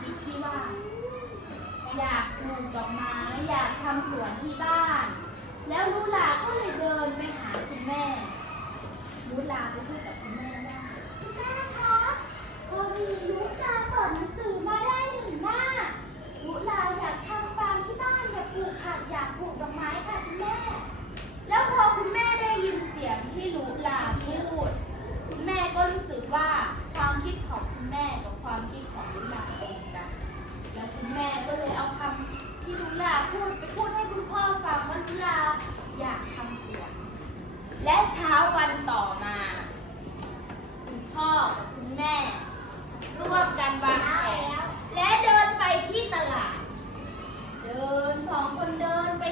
คิดที่ว่า อยากปลูกดอกไม้ อยากทำสวนที่บ้าน แล้วลูลาก็เลยเดินไปหาคุณแม่ลูลาไปพูดกับคุณแม่ว่าคุณแม่คะพอมีลูลาเปิดหนังสือมาได้หนึ่งหน้าลูลาอยากทำฟาร์มที่บ้านอยากปลูกผักอยากปลูกดอกไม้ค่ะคุณแม่ แล้วพอคุณแม่ได้ยินเสียงที่ลูลาพูดคุณแม่ก็รู้สึกว่า แก็เลยเอาคำที่ลุลาพูดไปพูดให้คุณพ่อฟังว่าลุลาอยากทำเสียง และเช้าวันต่อมา คุณพ่อคุณแม่ ร่วมกันวางแผนและเดินไปที่ตลาด เดินสองคนเดินไป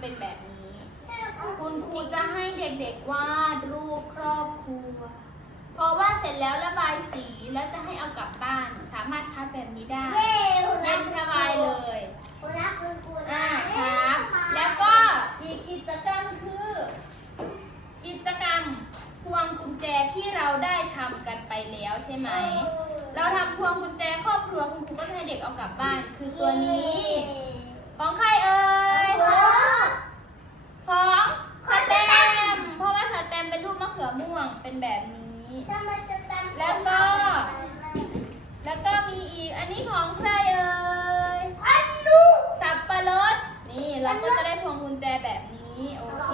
เป็นแบบนี้ คุณครูจะให้เด็กๆวาดรูปครอบครัวพอวาดเสร็จแล้วระบายสีแล้วจะให้เอากลับบ้าน สามารถพัดแบบนี้ได้เย้เย็นสบายเลยคุณรักคุณครูนะอ่าครับแล้วก็อีกกิจกรรมคือ กิจกรรมพวงกุญแจที่เราได้ทำกันไปแล้วใช่ไหม เราทำพวงกุญแจครอบครัวคุณครูก็จะให้เด็กเอากลับบ้านคือตัวนี้ ของใครเอ่ยโอ้ของสแตมป์เพราะว่าสแตมป์เป็นรูปมะเขือม่วงเป็นแบบนี้ทำไมสแตมป์แล้วก็ แล้วก็มีอีก อันนี้ของใครเอ่ยอันลูกสับปะรด นี่เราก็จะได้พวงกุญแจแบบนี้ โอเค